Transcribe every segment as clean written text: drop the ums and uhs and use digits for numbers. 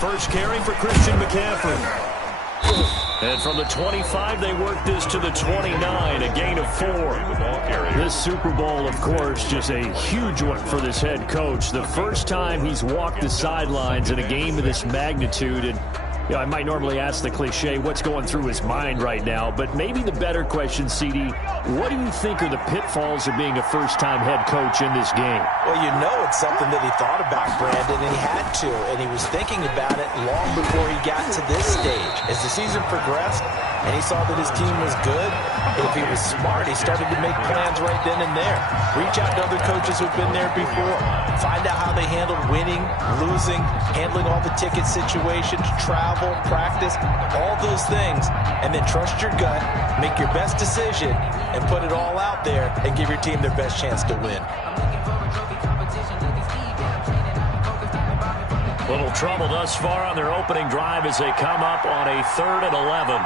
first carry for Christian McCaffrey. And from the 25, they work this to the 29, a gain of 4. This Super Bowl, of course, just a huge one for this head coach. The first time he's walked the sidelines in a game of this magnitude. And you know, I might normally ask the cliche, what's going through his mind right now? But maybe the better question, CD, what do you think are the pitfalls of being a first-time head coach in this game? Well, you know it's something that he thought about, Brandon, and he had to. And he was thinking about it long before he got to this stage. As the season progressed and he saw that his team was good, if he was smart, he started to make plans right then and there. Reach out to other coaches who've been there before. Find out how they handled winning, losing, handling all the ticket situations, travel, practice, all those things, and then trust your gut, make your best decision, and put it all out there and give your team their best chance to win. Little trouble thus far on their opening drive as they come up on a 3rd and 11.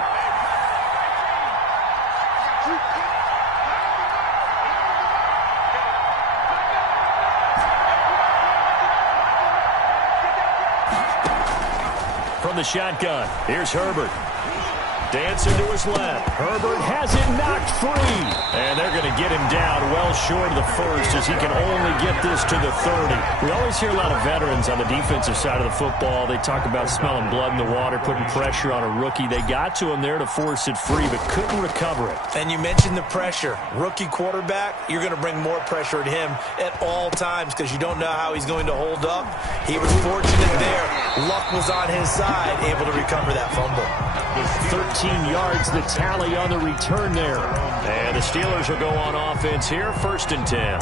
From the shotgun, here's Herbert. Dancing to his left. Herbert has it knocked free. And they're going to get him down well short of the first as he can only get this to the 30. We always hear a lot of veterans on the defensive side of the football. They talk about smelling blood in the water, putting pressure on a rookie. They got to him there to force it free, but couldn't recover it. And you mentioned the pressure. Rookie quarterback, you're going to bring more pressure at him at all times because you don't know how he's going to hold up. He was fortunate there. Luck was on his side, able to recover that fumble. 13 yards, the tally on the return there. And the Steelers will go on offense here, 1st and 10.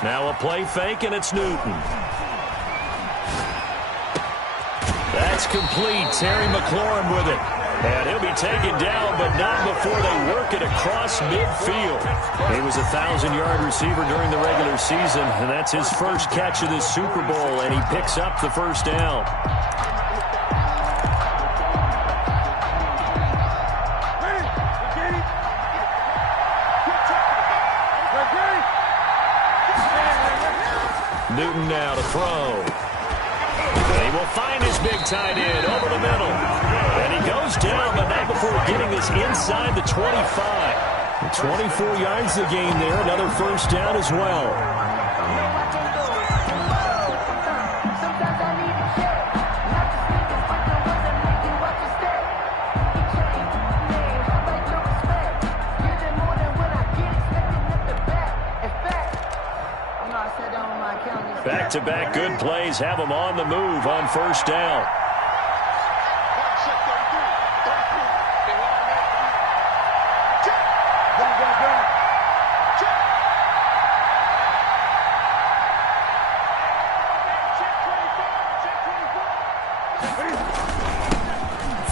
Now a play fake, and it's Newton. That's complete. Terry McLaurin with it. And he'll be taken down, but not before they work it across midfield. He was a 1,000-yard receiver during the regular season, and that's his first catch of this Super Bowl, and he picks up the first down. Newton now to throw. And he will find his big tight end over the middle. And he goes down, but not before getting this inside the 25. 24 yards the gain there. Another first down as well. Back-to-back good plays have them on the move on first down.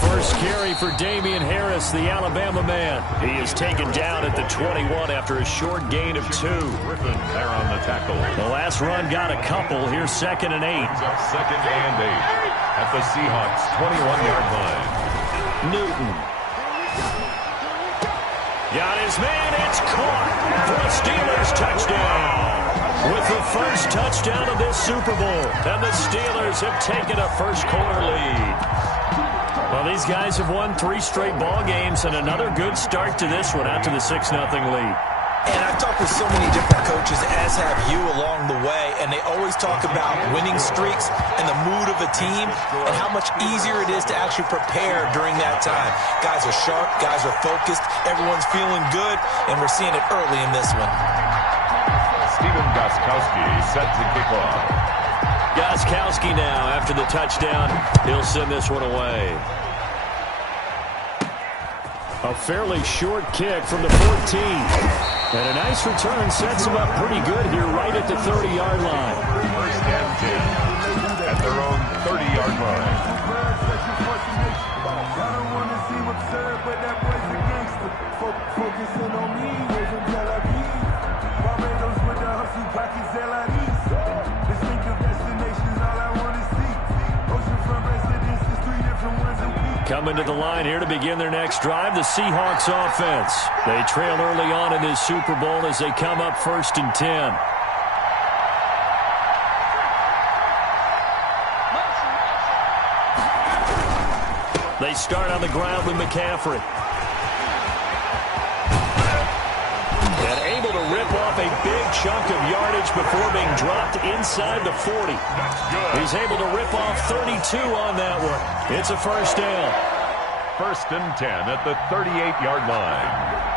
First carry for Damian Harris, the Alabama man. He is taken down at the 21 after a short gain of 2. Griffin there on the tackle. The last run got a couple. Here's 2nd and 8. Second and 8 at the Seahawks 21-yard line. Newton. Got his man. It's caught for a Steelers touchdown. With the first touchdown of this Super Bowl. And the Steelers have taken a first-quarter lead. Well, these guys have won 3 straight ball games and another good start to this one out to the 6-0 lead. And I've talked with so many different coaches, as have you, along the way, and they always talk about winning streaks and the mood of a team and how much easier it is to actually prepare during that time. Guys are sharp, guys are focused, everyone's feeling good, and we're seeing it early in this one. Steven Gostkowski set to kick off. Gostkowski now, after the touchdown, he'll send this one away. A fairly short kick from the 14. And a nice return sets him up pretty good here right at the 30-yard line. First and 10 at their own 30-yard line. Focusing on me, raising Tel Aviv. Barbados with the hustle pockets, LIDs. Distinctive destinations, all I want to see. Oceanfront residences, 3 different ones a week. Coming to the line here to begin their next drive, the Seahawks offense. They trail early on in this Super Bowl as they come up 1st and 10. They start on the ground with McCaffrey. And able to rip off a big chunk of yardage before being dropped inside the 40. He's able to rip off 32 on that one. It's a first down. 1st and 10 at the 38-yard line.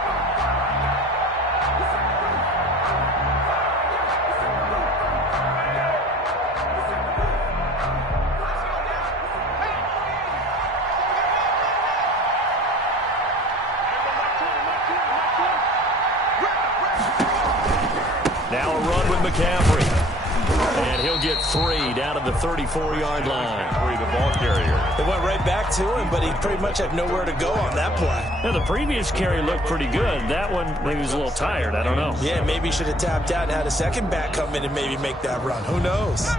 Now a run with McCaffrey. And he'll get 3 down to the 34-yard line. The ball carrier. They went right back to him, but he pretty much had nowhere to go on that play. Now, the previous carry looked pretty good. That one, maybe he was a little tired. I don't know. Yeah, maybe he should have tapped out and had a second back come in and maybe make that run. Who knows?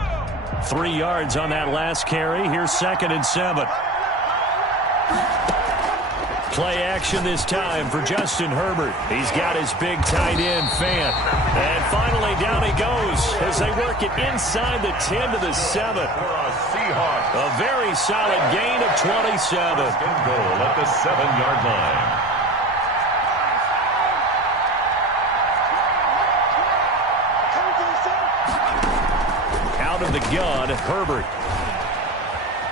3 yards on that last carry. Here's 2nd and 7. Play action this time for Justin Herbert. He's got his big tight end, Fant. And finally, down he goes as they work it inside the 10 to the 7. Seahawks. A very solid gain of 27. First and goal at the 7-yard line. Out of the gun, Herbert.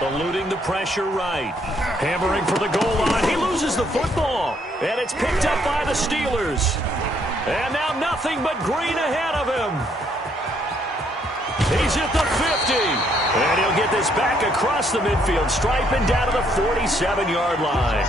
Eluding the pressure right. Hammering for the goal line. He loses the football. And it's picked up by the Steelers. And now nothing but green ahead of him. He's at the 50. And he'll get this back across the midfield stripe and down to the 47-yard line.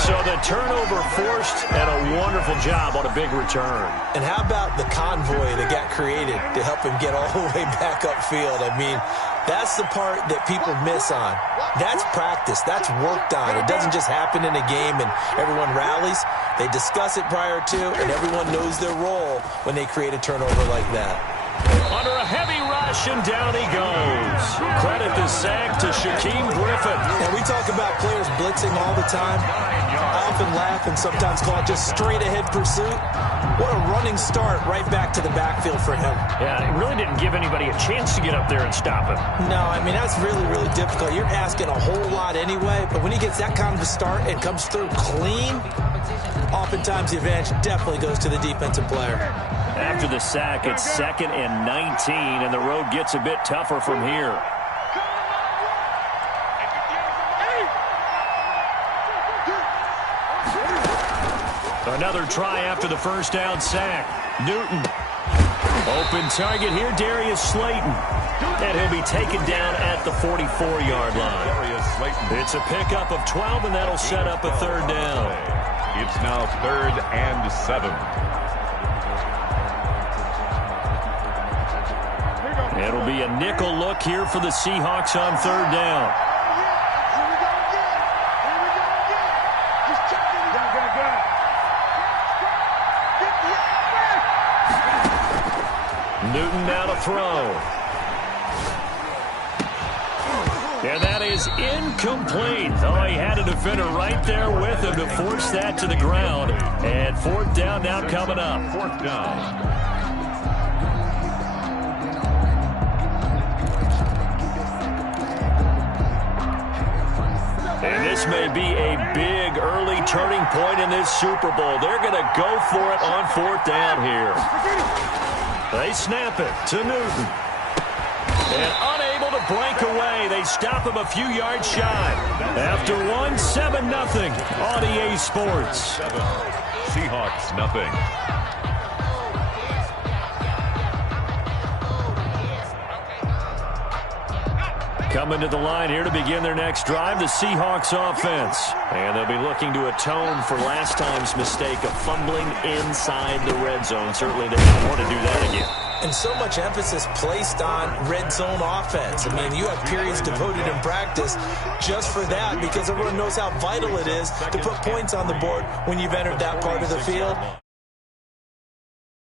So the turnover forced and a wonderful job on a big return. And how about the convoy that got created to help him get all the way back upfield? I mean, that's the part that people miss on. That's practice. That's worked on. It doesn't just happen in a game and everyone rallies. They discuss it prior to, and everyone knows their role when they create a turnover like that. Under a heavy rush, and down he goes. Credit the sack to Shaquem Griffin. And we talk about players blitzing all the time. I often laugh and sometimes call it just straight-ahead pursuit. What a running start right back to the backfield for him. Yeah, it really didn't give anybody a chance to get up there and stop him. No, I mean, that's really, really difficult. You're asking a whole lot anyway, but when he gets that kind of a start and comes through clean, oftentimes the advantage definitely goes to the defensive player. After the sack, it's 2nd and 19, and the road gets a bit tougher from here. Another try after the first down sack. Newton. Open target here, Darius Slayton. And he'll be taken down at the 44-yard line. It's a pickup of 12, and that'll set up a 3rd down. It's now 3rd and 7. It'll be a nickel look here for the Seahawks on 3rd down. Newton now to throw. And that is incomplete. Oh, he had a defender right there with him to force that to the ground. And 4th down now coming up. 4th down. And this may be a big early turning point in this Super Bowl. They're going to go for it on 4th down here. They snap it to Newton. And unable to break away. They stop him a few yards shy. After 7-0 on EA Sports. Seahawks nothing. Coming to the line here to begin their next drive, the Seahawks offense. And they'll be looking to atone for last time's mistake of fumbling inside the red zone. Certainly they don't want to do that again. And so much emphasis placed on red zone offense. I mean, you have periods devoted in practice just for that because everyone knows how vital it is to put points on the board when you've entered that part of the field.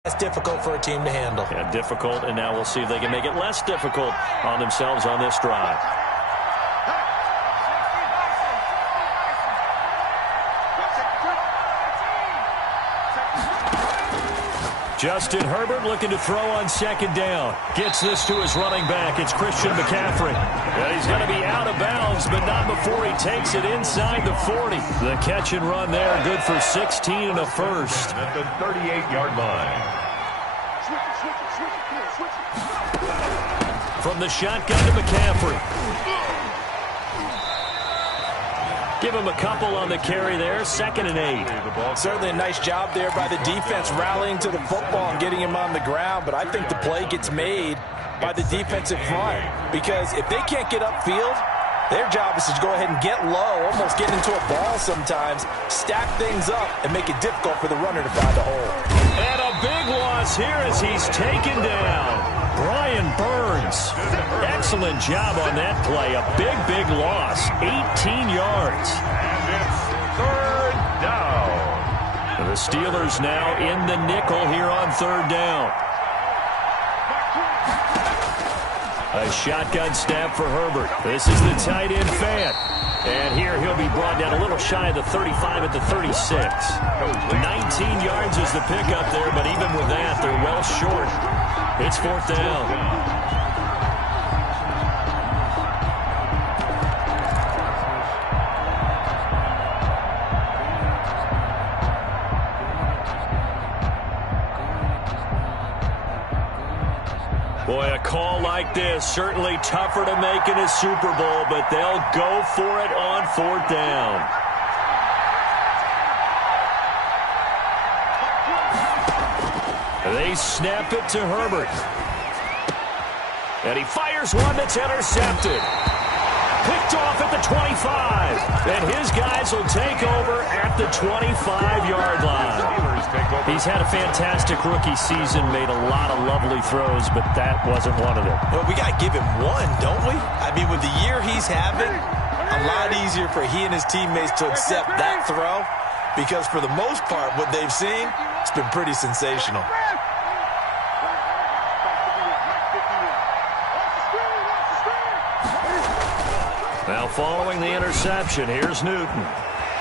That's difficult for a team to handle. Yeah, difficult, and now we'll see if they can make it less difficult on themselves on this drive. Justin Herbert looking to throw on second down. Gets this to his running back. It's Christian McCaffrey. And he's going to be out of bounds, but not before he takes it inside the 40. The catch and run there, good for 16 and a first. At the 38-yard line. From the shotgun to McCaffrey. Give him a couple on the carry there, 2nd and 8. Certainly a nice job there by the defense rallying to the football and getting him on the ground, but I think the play gets made by the defensive front because if they can't get upfield, their job is to go ahead and get low, almost get into a ball sometimes, stack things up, and make it difficult for the runner to find a hole. And a big loss here as he's taken down. Brian Burns. Excellent job on that play. A big, big loss. 18 yards. And it's 3rd down. And the Steelers now in the nickel here on 3rd down. A shotgun snap for Herbert. This is the tight end Fant. And here he'll be brought down a little shy of the 35 at the 36. 19 yards is the pickup there, but even with that, they're well short. It's 4th down. Boy, a call like this, certainly tougher to make in a Super Bowl, but they'll go for it on 4th down. They snap it to Herbert. And he fires one that's intercepted. Picked off at the 25. And his guys will take over at the 25-yard line. He's had a fantastic rookie season, made a lot of lovely throws, but that wasn't one of them. Well, we got to give him one, don't we? I mean, with the year he's having, a lot easier for he and his teammates to accept that throw because for the most part, what they've seen, it's been pretty sensational. Now following the interception, here's Newton.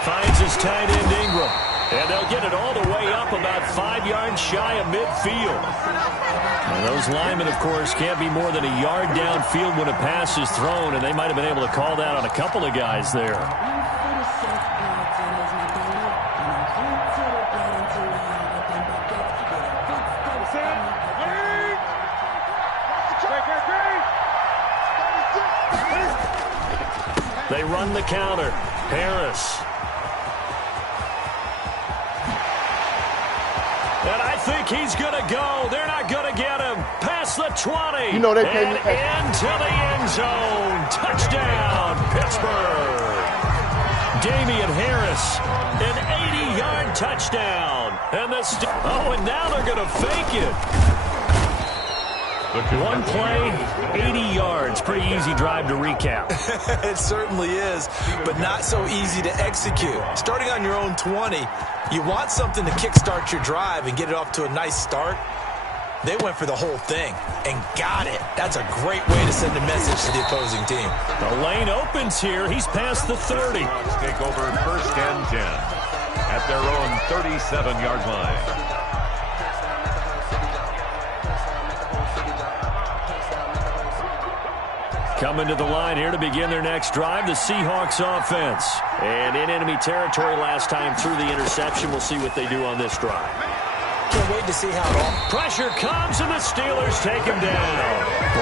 Finds his tight end Ingram. And they'll get it all the way up about 5 yards shy of midfield. And those linemen, of course, can't be more than a yard downfield when a pass is thrown, and they might have been able to call that on a couple of guys there. They run the counter. Harris. And I think he's going to go. They're not going to get him. Past the 20. You know they and into the end zone. Touchdown, Pittsburgh. Damian Harris, an 80-yard touchdown. And and now they're going to fake it. One play, 80 yards. Pretty easy drive to recap. It certainly is, but not so easy to execute. Starting on your own 20, you want something to kickstart your drive and get it off to a nice start. They went for the whole thing and got it. That's a great way to send a message to the opposing team. The lane opens here. He's past the 30. Take over 1st and 10 at their own 37-yard line. Coming to the line here to begin their next drive, the Seahawks offense. And in enemy territory last time through the interception. We'll see what they do on this drive. Can't wait to see how it all... Pressure comes and the Steelers take him down.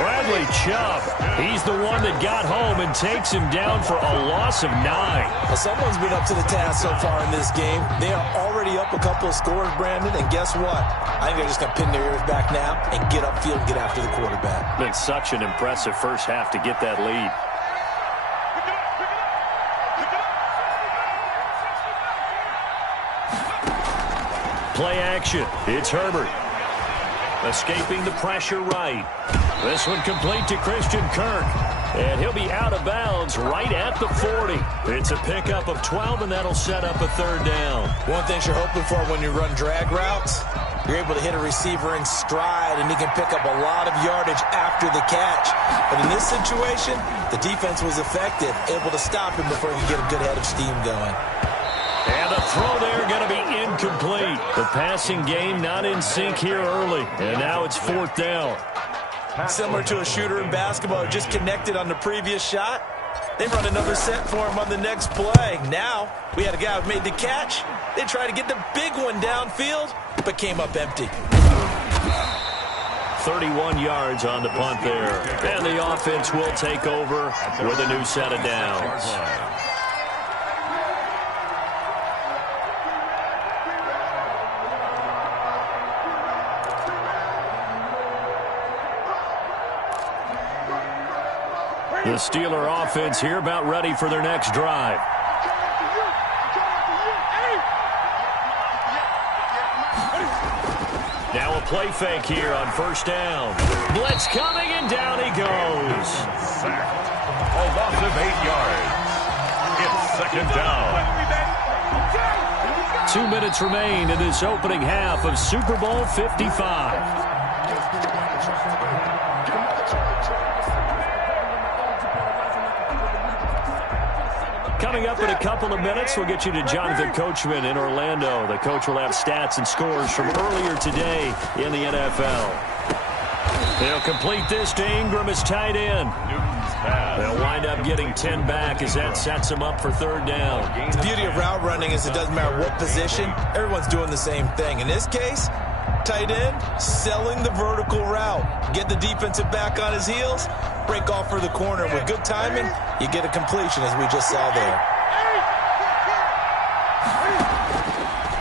Bradley Chubb, he's the one that got home and takes him down for a loss of 9. Well, someone's been up to the task so far in this game. They are already up a couple of scores, Brandon, and guess what? I think they're just going to pin their ears back now and get upfield and get after the quarterback. Been such an impressive first half to get that lead. Play action. It's Herbert. Escaping the pressure right. This one complete to Christian Kirk. And he'll be out of bounds right at the 40. It's a pickup of 12, and that'll set up a third down. One thing you're hoping for when you run drag routes, you're able to hit a receiver in stride, and he can pick up a lot of yardage after the catch. But in this situation, the defense was effective, able to stop him before he could get a good head of steam going. And the throw there going to be incomplete. The passing game not in sync here early. And now it's fourth down. Similar to a shooter in basketball who just connected on the previous shot. They run another set for him on the next play. Now, we had a guy who made the catch. They tried to get the big one downfield, but came up empty. 31 yards on the punt there. And the offense will take over with a new set of downs. The Steeler offense here about ready for their next drive. Now a play fake here on first down. Blitz coming, and down he goes. Sacked. A loss of 8 yards. It's second down. 2 minutes remain in this opening half of Super Bowl 55. Coming up in a couple of minutes, we'll get you to Jonathan Coachman in Orlando. The coach will have stats and scores from earlier today in the NFL. They'll complete this to Ingram as tight end. They'll wind up getting 10 back as that sets them up for third down. The beauty of route running is it doesn't matter what position, everyone's doing the same thing. In this case, tight end, selling the vertical route. Get the defensive back on his heels, break off for the corner. With good timing, you get a completion, as we just saw there.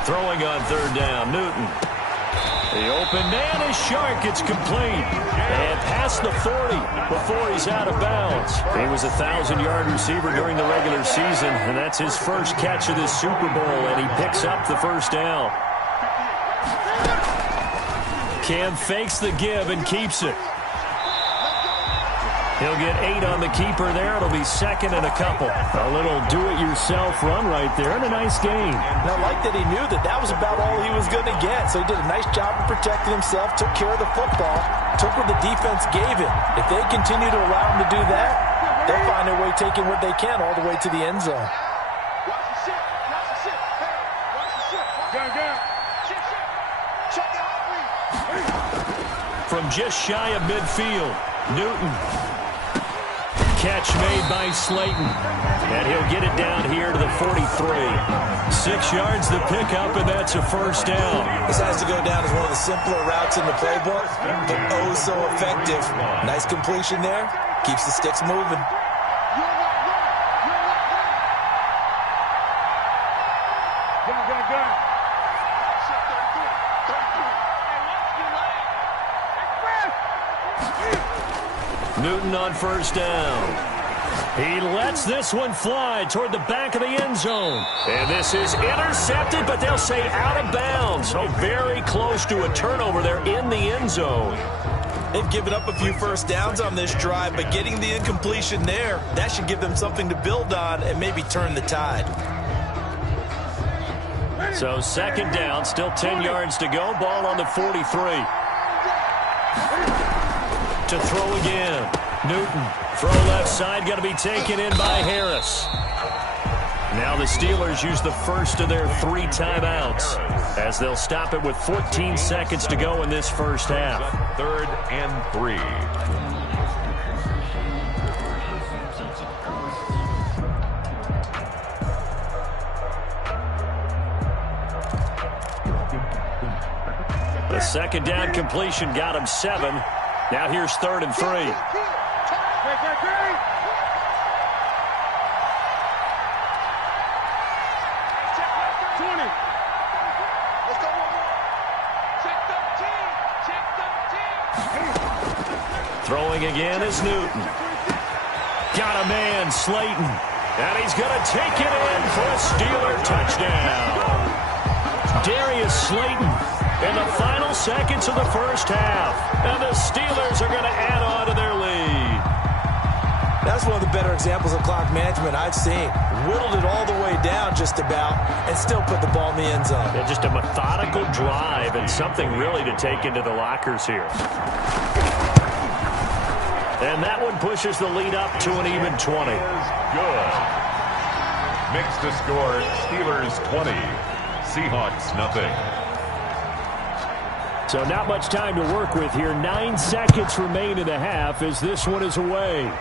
Throwing on third down, Newton. The open man is Shark. It's complete. And past the 40 before he's out of bounds. He was a 1,000-yard receiver during the regular season, and that's his first catch of this Super Bowl, and he picks up the first down. Cam fakes the give and keeps it. He'll get 8 on the keeper there. It'll be second and a couple. A little do-it-yourself run right there, and a nice gain. And I like that he knew that that was about all he was going to get. So he did a nice job of protecting himself, took care of the football, took what the defense gave him. If they continue to allow him to do that, they'll find a way taking what they can all the way to the end zone. From just shy of midfield, Newton. Catch made by Slayton. And he'll get it down here to the 43. 6 yards the pickup, and that's a first down. This has to go down as one of the simpler routes in the playbook, but oh so effective. Nice completion there. Keeps the sticks moving. Newton on first down. He lets this one fly toward the back of the end zone. And this is intercepted, but they'll say out of bounds. So very close to a turnover there in the end zone. They've given up a few first downs on this drive, but getting the incompletion there, that should give them something to build on and maybe turn the tide. So second down, still 10 yards to go. Ball on the 43. To throw again. Newton. Throw left side, got to be taken in by Harris. Now the Steelers use the first of their 3 timeouts as they'll stop it with 14 seconds to go in this first half. 3rd and 3. The second down completion got him 7. Now here's 3rd and 3. Throwing again is Newton. Got a man, Slayton. And he's going to take it in for a Steeler touchdown. Darius Slayton in the final seconds of the first half. And the Steelers are going to add on to their lead. That's one of the better examples of clock management I've seen. Whittled it all the way down just about and still put the ball in the end zone. Yeah, just a methodical drive and something really to take into the lockers here. And that one pushes the lead up to an even 20. Good. Mixed to score, Steelers 20, Seahawks nothing. So not much time to work with here. 9 seconds remain in the half as this one is away.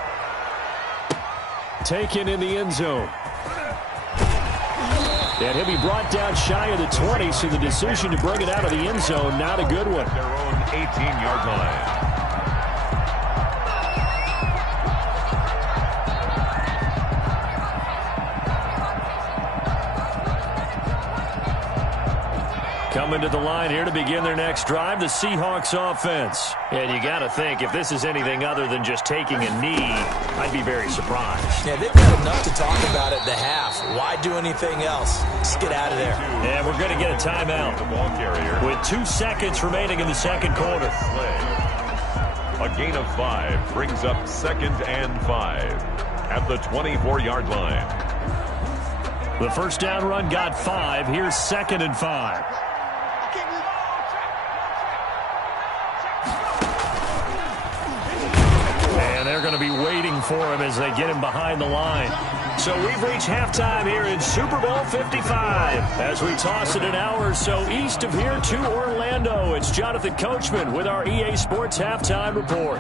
Taken in the end zone. And he'll be brought down shy of the 20, so the decision to bring it out of the end zone, not a good one. Their own 18-yard line. Coming to the line here to begin their next drive, the Seahawks offense. And you got to think, if this is anything other than just taking a knee, I'd be very surprised. Yeah, they've got enough to talk about at the half. Why do anything else? Just get out of there. And we're going to get a timeout The ball carrier. with 2 seconds remaining in the second quarter. A gain of 5 brings up 2nd and 5 at the 24-yard line. The first down run got 5. Here's 2nd and 5. And they're going to be waiting for him as they get him behind the line. So we've reached halftime here in Super Bowl 55. As we toss it an hour or so east of here to Orlando, it's Jonathan Coachman with our EA Sports Halftime Report.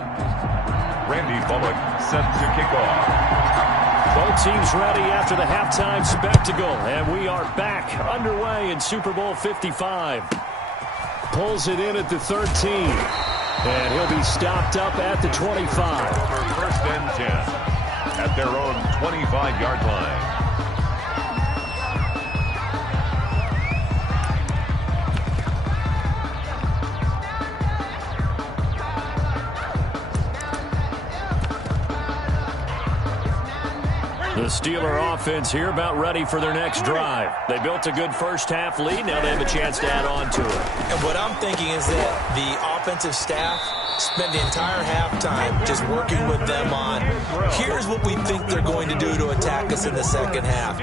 Randy Bullock set to kick off. Both teams ready after the halftime spectacle, and we are back underway in Super Bowl 55. Pulls it in at the 13, and he'll be stopped up at the 25. For 1st and 10 at their own 25-yard line. The Steeler offense here about ready for their next drive. They built a good first half lead. Now they have a chance to add on to it. And what I'm thinking is that the offensive staff spent the entire halftime just working with them on, here's what we think they're going to do to attack us in the second half.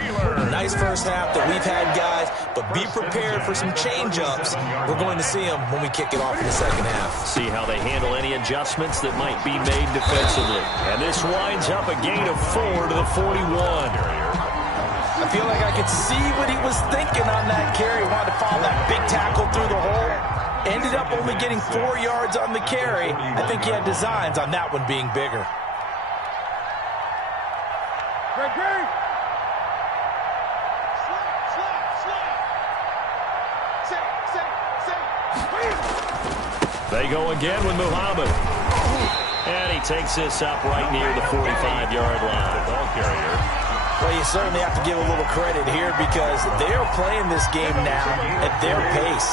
Nice first half that we've had, guys, but be prepared for some change-ups. We're going to see them when we kick it off in the second half. See how they handle any adjustments that might be made defensively. And this winds up a gain of 4 to the 41. I feel like I could see what he was thinking on that carry. Wanted to follow that big tackle through the hole. Ended up only getting 4 yards on the carry. I think he had designs on that one being bigger. They go again with Muhammad. And he takes this up right near the 45-yard line. The ball carrier. Well, you certainly have to give a little credit here because they're playing this game now at their pace.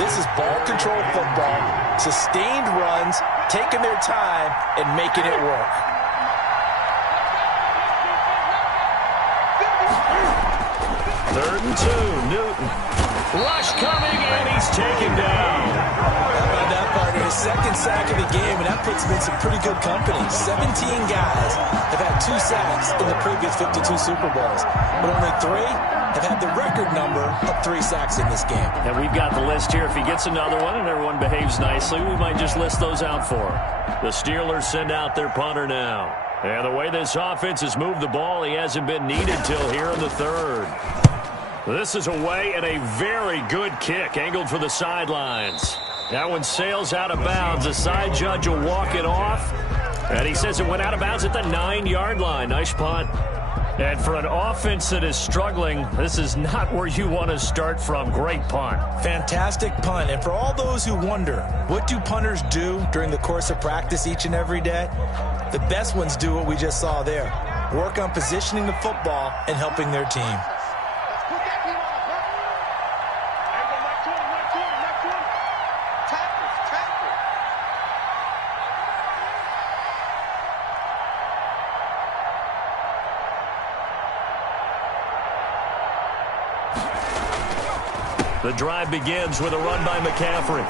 This is ball control football, sustained runs, taking their time, and making it work. Third and 2, Newton. Rush coming, and he's taken down. How about that part? His second sack of the game, and that puts him in some pretty good company. 17 guys have had 2 sacks in the previous 52 Super Bowls, but only 3 have had the record number of 3 sacks in this game. And we've got the list here. If he gets another one and everyone behaves nicely, we might just list those out for him. The Steelers send out their punter now. And the way this offense has moved the ball, he hasn't been needed till here in the third. This is away and a very good kick, angled for the sidelines. That one sails out of bounds. The side judge will walk it off. And he says it went out of bounds at the 9-yard line. Nice punt. And for an offense that is struggling, this is not where you want to start from. Great punt. Fantastic punt. And for all those who wonder, what do punters do during the course of practice each and every day? The best ones do what we just saw there. Work on positioning the football and helping their team. The drive begins with a run by McCaffrey.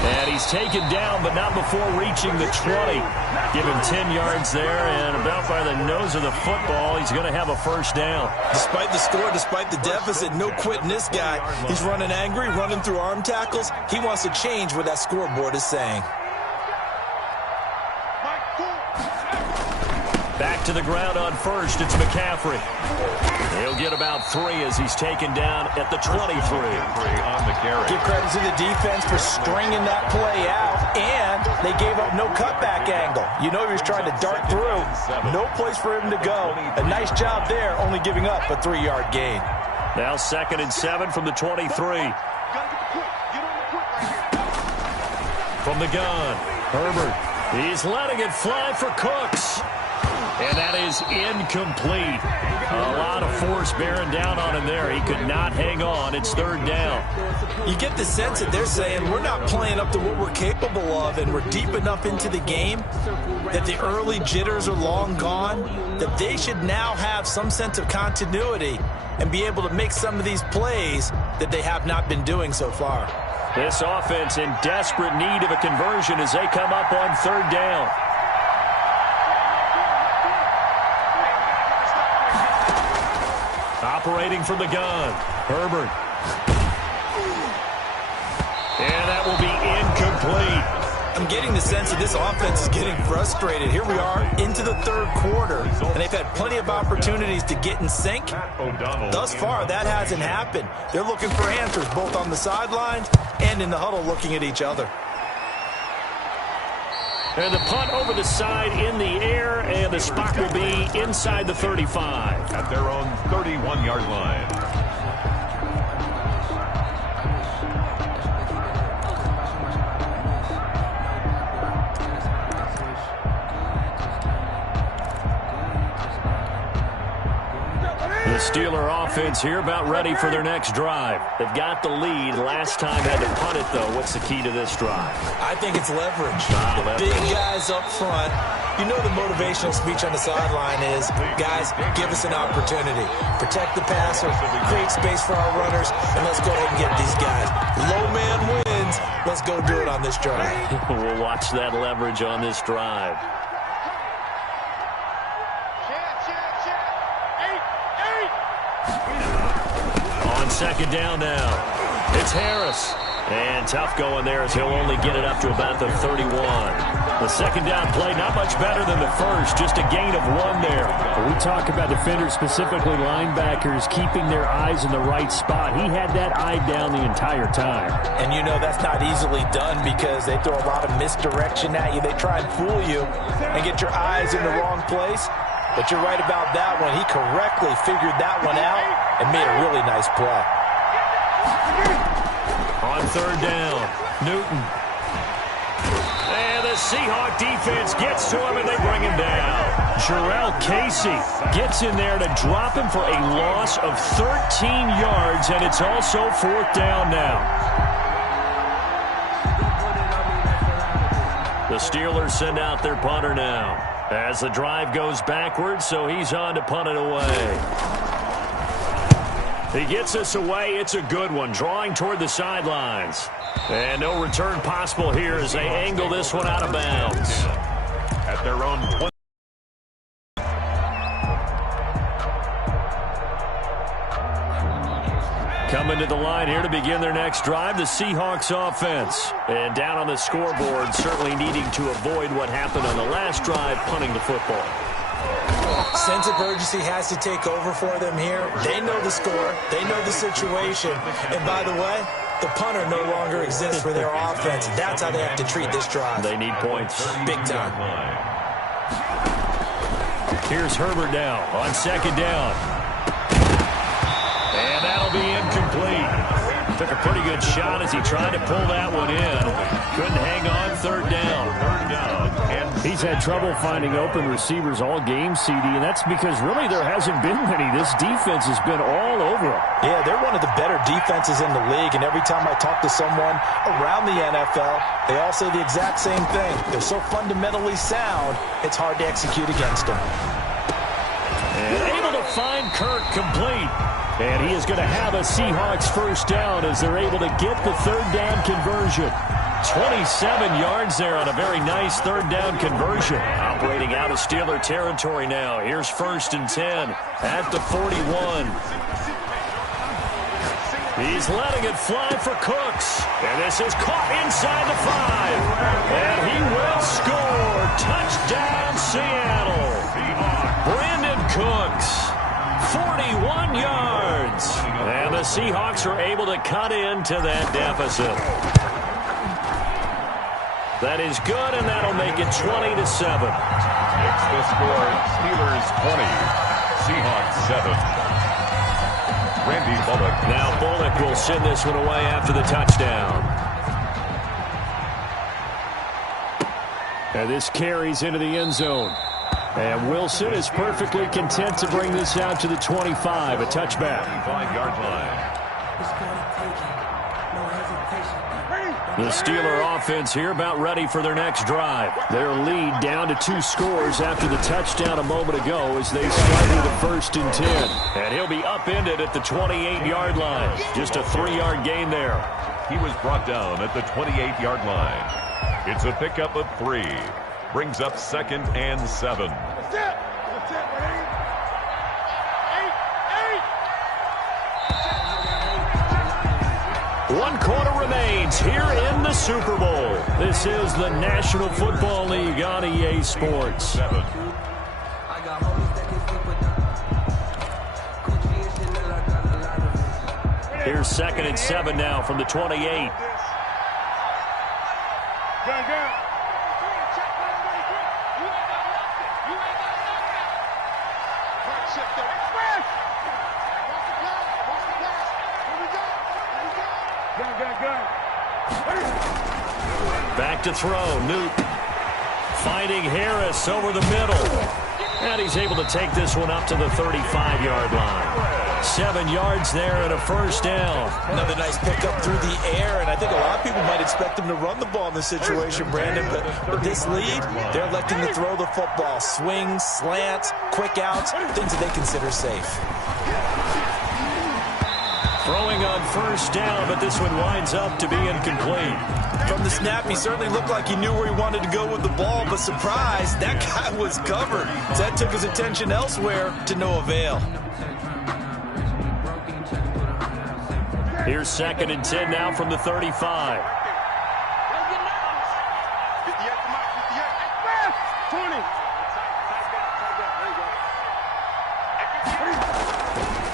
And he's taken down, but not before reaching the 20. Give him 10 yards there, and about by the nose of the football, he's going to have a first down. Despite the score, despite the deficit, no quitting this guy. He's running angry, running through arm tackles. He wants to change what that scoreboard is saying. Back to the ground on first, it's McCaffrey. He'll get about 3 as he's taken down at the 23. On the carry. Give credit to the defense for stringing that play out, and they gave up no cutback angle. You know he was trying to dart through. No place for him to go. A nice job there, only giving up a 3-yard gain. Now 2nd and 7 from the 23. From the gun, Herbert. He's letting it fly for Cooks. And that is incomplete. A lot of force bearing down on him there. He could not hang on. It's 3rd down. You get the sense that they're saying we're not playing up to what we're capable of, and we're deep enough into the game that the early jitters are long gone, that they should now have some sense of continuity and be able to make some of these plays that they have not been doing so far. This offense in desperate need of a conversion as they come up on 3rd down. Operating from the gun, Herbert. And that will be incomplete. I'm getting the sense that this offense is getting frustrated. Here we are into the 3rd quarter, and they've had plenty of opportunities to get in sync. Thus far, that hasn't happened. They're looking for answers both on the sidelines and in the huddle looking at each other. And the punt over the side in the air, and the spot will be inside the 35. At their own 31-yard line. The Steeler offense here about ready for their next drive. They've got the lead. Last time had to punt it, though. What's the key to this drive? I think it's leverage. The big guys up front. You know the motivational speech on the sideline is, guys, give us an opportunity. Protect the passer, create space for our runners, and let's go ahead and get these guys. Low man wins. Let's go do it on this drive. We'll watch that leverage on this drive. On 2nd down now, it's Harris. And tough going there as he'll only get it up to about the 31. The 2nd down play, not much better than the first, just a gain of 1 there. We talk about defenders, specifically linebackers, keeping their eyes in the right spot. He had that eye down the entire time. And you know that's not easily done because they throw a lot of misdirection at you. They try and fool you and get your eyes in the wrong place. But you're right about that one. He correctly figured that one out and made a really nice play. On 3rd down, Newton. And the Seahawk defense gets to him, and they bring him down. Jarrell Casey gets in there to drop him for a loss of 13 yards, and it's also 4th down now. The Steelers send out their punter now as the drive goes backwards, so he's on to punt it away. He gets us away. It's a good one, drawing toward the sidelines. And no return possible here as they angle this one out of bounds. At their own 20. Coming to the line here to begin their next drive, the Seahawks offense. And down on the scoreboard, certainly needing to avoid what happened on the last drive, punting the football. Sense of urgency has to take over for them here. They know the score. They know the situation. And by the way, the punter no longer exists for their offense. That's how they have to treat this drive. They need points. Big time. Here's Herbert now on 2nd down. And that'll be incomplete. Took a pretty good shot as he tried to pull that one in. Couldn't hang on. 3rd down. He's had trouble finding open receivers all game, CD, and that's because really there hasn't been many. This defense has been all over him. Yeah, they're one of the better defenses in the league, and every time I talk to someone around the NFL, they all say the exact same thing. They're so fundamentally sound, it's hard to execute against them. And able to find Kirk complete. And he is going to have a Seahawks first down as they're able to get the third down conversion. 27 yards there on a very nice third down conversion. Operating out of Steeler territory now. Here's 1st and 10 at the 41. He's letting it fly for Cooks. And this is caught inside the 5. And he will score. Touchdown, Seattle. Brandon Cooks, 41 yards. And the Seahawks are able to cut into that deficit. That is good, and that'll make it 20-7. It's the score. Steelers 20, Seahawks 7. Randy Bullock. Now Bullock will send this one away after the touchdown. And this carries into the end zone. And Wilson is perfectly content to bring this out to the 25, a touchback. 25-yard line. The Steeler offense here about ready for their next drive. Their lead down to 2 scores after the touchdown a moment ago as they start with a 1st and 10. And he'll be upended at the 28-yard line. Just a 3-yard gain there. He was brought down at the 28-yard line. It's a pickup of 3. Brings up 2nd and 7. One quarter remains here in the Super Bowl. This is the National Football League on EA Sports. 7. Here's 2nd and 7 now from the 28. Back to throw. Newton finding Harris over the middle. And he's able to take this one up to the 35-yard line. 7 yards there and a first down. Another nice pickup through the air, and I think a lot of people might expect him to run the ball in this situation, Brandon, but with this lead, they're electing to throw the football. Swings, slants, quick outs, things that they consider safe. Throwing on first down, but this one winds up to be incomplete. From the snap, he certainly looked like he knew where he wanted to go with the ball, but surprise, that guy was covered. So that took his attention elsewhere to no avail. Here's 2nd and 10 now from the 35.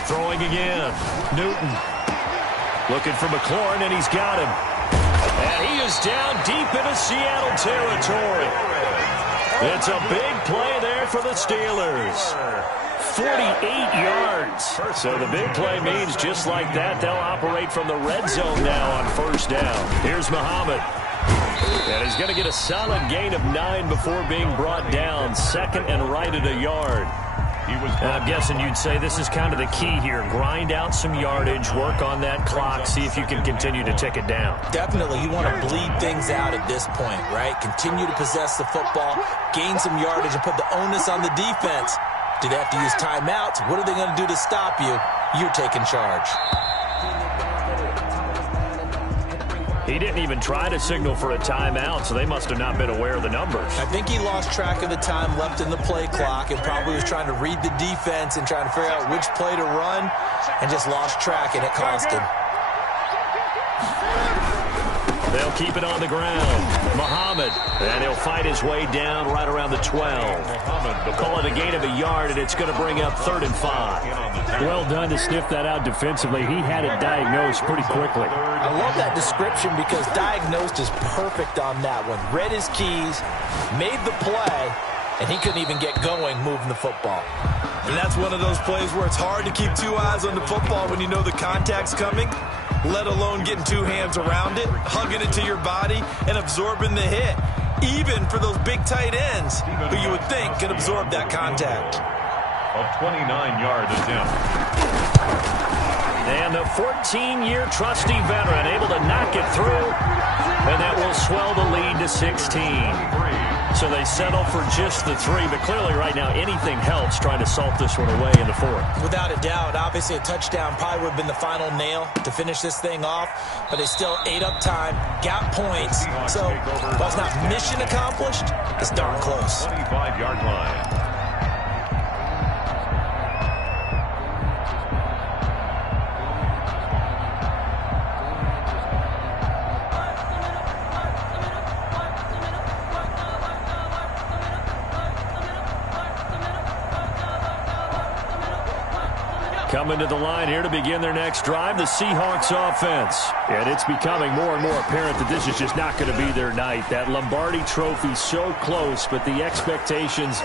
Throwing again. Newton looking for McLaurin, and he's got him. And he is down deep into Seattle territory. It's a big play there for the Steelers. 48 yards. So the big play means just like that, they'll operate from the red zone now on first down. Here's Muhammad. And he's going to get a solid gain of 9 before being brought down. 2nd and right at a yard. I'm guessing you'd say this is kind of the key here. Grind out some yardage, work on that clock, see if you can continue to tick it down. Definitely. You want to bleed things out at this point, right? Continue to possess the football, gain some yardage, and put the onus on the defense. Do they have to use timeouts? What are they going to do to stop you? You're taking charge. He didn't even try to signal for a timeout, so they must have not been aware of the numbers. I think he lost track of the time left in the play clock and probably was trying to read the defense and trying to figure out which play to run and just lost track, and it cost him. They'll keep it on the ground. Muhammad, and he'll fight his way down right around the 12. They'll call it a gain of a yard, and it's going to bring up 3rd and 5. Well done to sniff that out defensively. He had it diagnosed pretty quickly. I love that description because diagnosed is perfect on that one. Read his keys, made the play, and he couldn't even get going moving the football. And that's one of those plays where it's hard to keep 2 eyes on the football when you know the contact's coming, let alone getting 2 hands around it, hugging it to your body, and absorbing the hit, even for those big tight ends who you would think can absorb that contact. A 29-yard attempt. And the 14-year trusty veteran able to knock it through. And that will swell the lead to 16. So they settle for just the 3. But clearly right now anything helps trying to salt this one away in the 4th. Without a doubt, obviously a touchdown probably would have been the final nail to finish this thing off. But they still ate up time, got points. So while it's not mission accomplished, it's darn close. 25-yard line. Coming to the line here to begin their next drive, the Seahawks offense. And it's becoming more and more apparent that this is just not going to be their night. That Lombardi trophy so close, but the expectations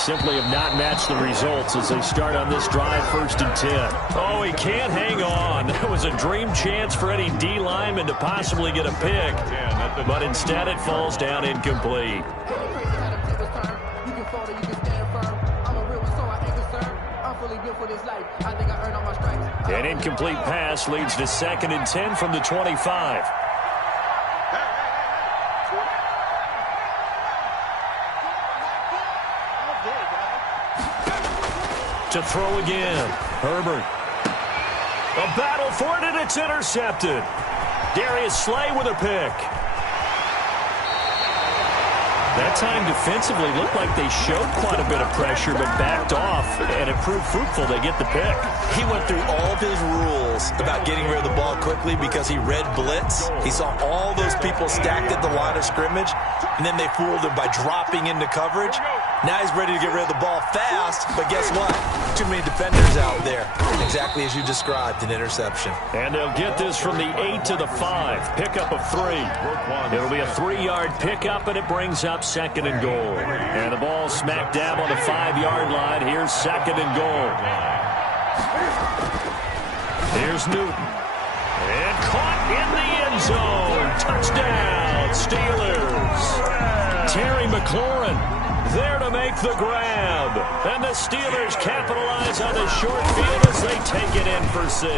simply have not matched the results as they start on this drive, 1st and 10. Oh, he can't hang on. That was a dream chance for any D lineman to possibly get a pick. But instead it falls down incomplete. An incomplete pass leads to 2nd and 10 from the 25. To throw again. Herbert. A battle for it, and it's intercepted. Darius Slay with a pick. That time defensively looked like they showed quite a bit of pressure but backed off, and it proved fruitful. They get the pick. He went through all of his rules about getting rid of the ball quickly because he read blitz. He saw all those people stacked at the line of scrimmage, and then they fooled him by dropping into coverage. Now he's ready to get rid of the ball fast, but guess what? Too many defenders out there. Exactly as you described, an interception. And they'll get this from the 8 to the 5. Pickup of 3. It'll be a 3-yard pickup, and it brings up 2nd and goal. And the ball smack dab on the 5-yard line. Here's 2nd and goal. Here's Newton. And caught in the end zone. Touchdown, Steelers. Terry McLaurin there to make the grab. And the Steelers capitalize on the short field as they take it in for 6.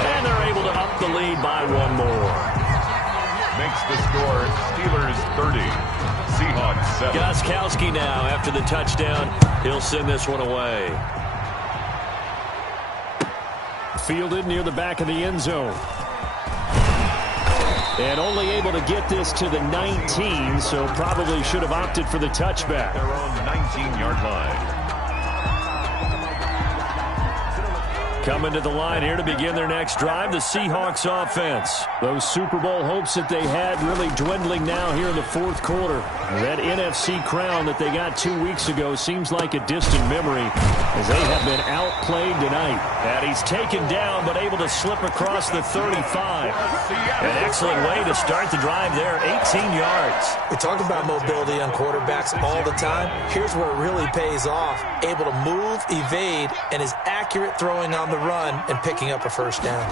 And they're able to up the lead by 1 more. Makes the score Steelers 30, Seahawks 7. Gostkowski now after the touchdown. He'll send this one away. Fielded near the back of the end zone. And only able to get this to the 19, so probably should have opted for the touchback. Their own 19-yard line. Coming to the line here to begin their next drive, the Seahawks offense. Those Super Bowl hopes that they had really dwindling now here in the 4th quarter. That NFC crown that they got 2 weeks ago seems like a distant memory as they have been outplayed tonight. And he's taken down but able to slip across the 35. An excellent way to start the drive there, 18 yards. We talk about mobility on quarterbacks all the time. Here's where it really pays off. Able to move, evade, and is accurate throwing on the run and picking up a 1st down.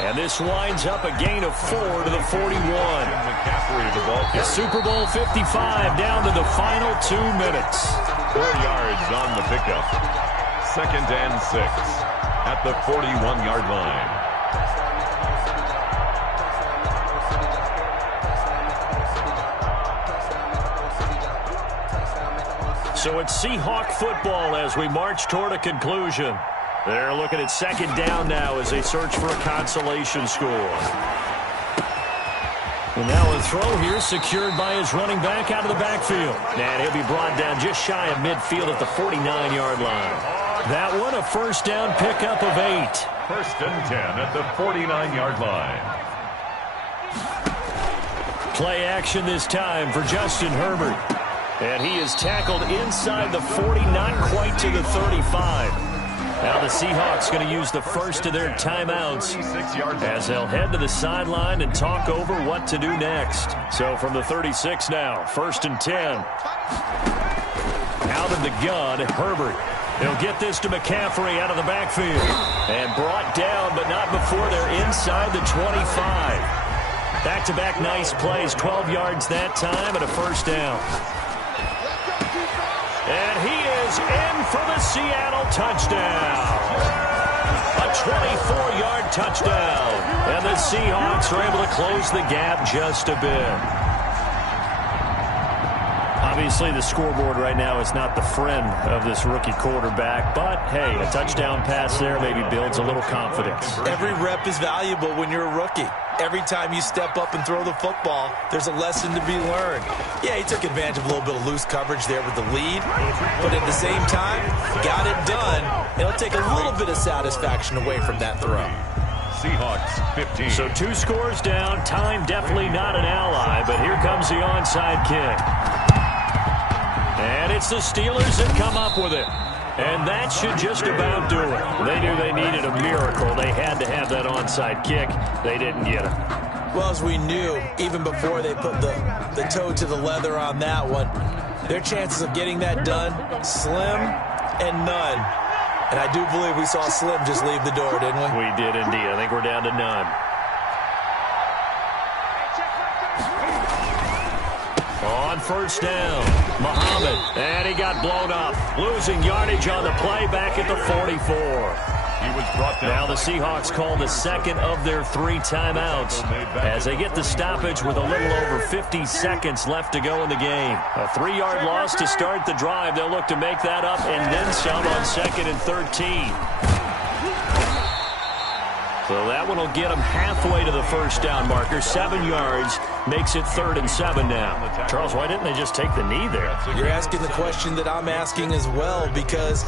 And this winds up a gain of 4 to the 41. The Super Bowl 55 down to the final 2 minutes. 4 yards on the pickup. 2nd and 6 at the 41-yard line. So it's Seahawk football as we march toward a conclusion. They're looking at 2nd down now as they search for a consolation score. And now a throw here secured by his running back out of the backfield. And he'll be brought down just shy of midfield at the 49-yard line. That one a 1st down pickup of 8. 1st and 10 at the 49-yard line. Play action this time for Justin Herbert. And he is tackled inside the 40, not quite to the 35. Now the Seahawks going to use the first of their timeouts as they'll head to the sideline and talk over what to do next. So from the 36 now, 1st and 10. Out of the gun, Herbert. They'll get this to McCaffrey out of the backfield. And brought down, but not before they're inside the 25. Back-to-back nice plays, 12 yards that time and a 1st down. And he is is in for the Seattle touchdown. A 24-yard touchdown. And the Seahawks are able to close the gap just a bit. Obviously, the scoreboard right now is not the friend of this rookie quarterback. But, hey, a touchdown pass there maybe builds a little confidence. Every rep is valuable when you're a rookie. Every time you step up and throw the football, there's a lesson to be learned. Yeah, he took advantage of a little bit of loose coverage there with the lead. But at the same time, got it done. It'll take a little bit of satisfaction away from that throw. Seahawks 15. So 2 scores down. Time definitely not an ally. But here comes the onside kick. And it's the Steelers that come up with it. And that should just about do it. They knew they needed a miracle. They had to have that onside kick. They didn't get it. Well, as we knew, even before they put the toe to the leather on that one, their chances of getting that done, slim and none. And I do believe we saw Slim just leave the door, didn't we? We did indeed. I think we're down to none. On first down, Muhammad, and he got blown up. Losing yardage on the play back at the 44. He was brought down. Now the Seahawks call the second of their 3 timeouts as they get the stoppage with a little over 50 seconds left to go in the game. A 3-yard loss to start the drive. They'll look to make that up and then some on 2nd and 13. So that one will get them halfway to the first down marker. 7 yards makes it 3rd and 7 now. Charles, why didn't they just take the knee there? You're asking the question that I'm asking as well, because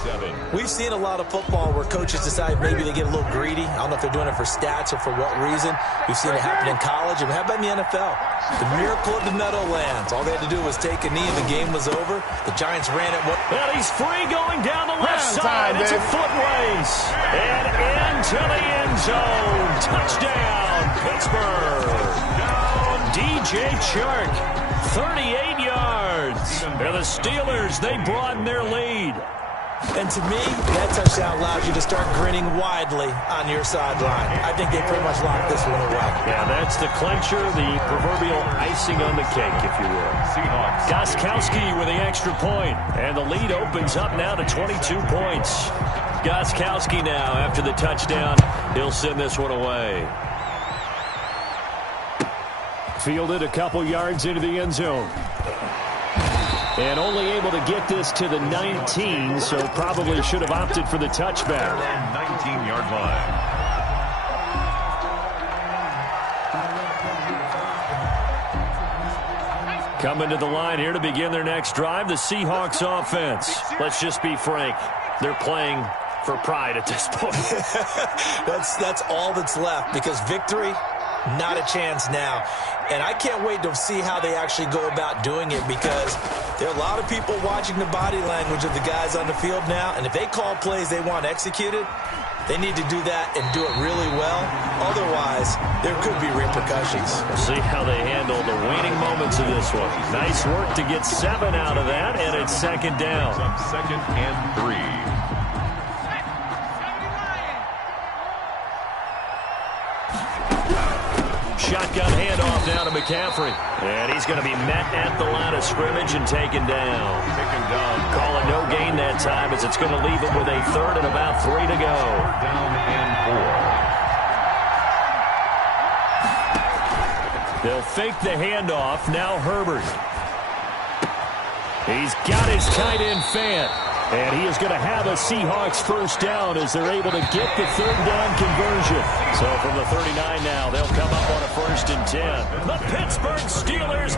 we've seen a lot of football where coaches decide maybe they get a little greedy. I don't know if they're doing it for stats or for what reason. We've seen it happen in college. And how about in the NFL? The miracle of the Meadowlands. All they had to do was take a knee and the game was over. The Giants ran it. Well, he's free going down the left side. It's a foot race. And into the end zone. Touchdown, Pittsburgh. DJ Chark, 38 yards. And the Steelers, they broaden their lead. And to me, that touchdown allows you to start grinning widely on your sideline. I think they pretty much locked this one away. Yeah, that's the clincher, the proverbial icing on the cake, if you will. Seahawks. Gostkowski with the extra point. And the lead opens up now to 22 points. Gostkowski now, after the touchdown, he'll send this one away. Fielded a couple yards into the end zone. And only able to get this to the 19, so probably should have opted for the touchback. 19-yard line. Coming to the line here to begin their next drive, the Seahawks offense. Let's just be frank. They're playing for pride at this point. That's all that's left, because victory, not a chance now. And I can't wait to see how they actually go about doing it, because there are a lot of people watching the body language of the guys on the field now, and if they call plays they want executed, they need to do that and do it really well. Otherwise, there could be repercussions. We'll see how they handle the waning moments of this one. Nice work to get 7 out of that, and it's 2nd down. 2nd and 3. Shotgun handoff now to McCaffrey. And he's going to be met at the line of scrimmage and taken down. Call it no gain that time, as it's going to leave him with a 3rd and about 3 to go. Down and 4. They'll fake the handoff. Now Herbert. He's got his tight end Fant. And he is going to have a Seahawks first down as they're able to get the 3rd down conversion. So from the 39 now, they'll come up on a 1st and 10. The Pittsburgh Steelers